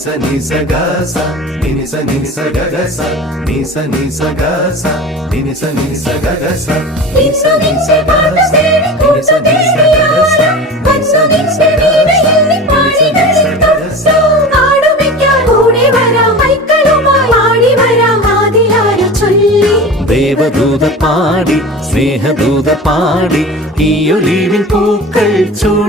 നിസ നിസ Gaza നിനിസ നിനിസ ഗഗസ നിസ നിസ Gaza നിനിസ നിസ ഗഗസ നിസ നിസ പാത തേടി കൂട്ടു തേടിയാല വൻസ നിസ വീണയിൽ നീ പാടികളിൽ തൊട്ടു ദേവദൂത പാടി സ്നേഹദൂത പാടി ഈ ഒലിവിൻ പൂക്കൾ ചൂടി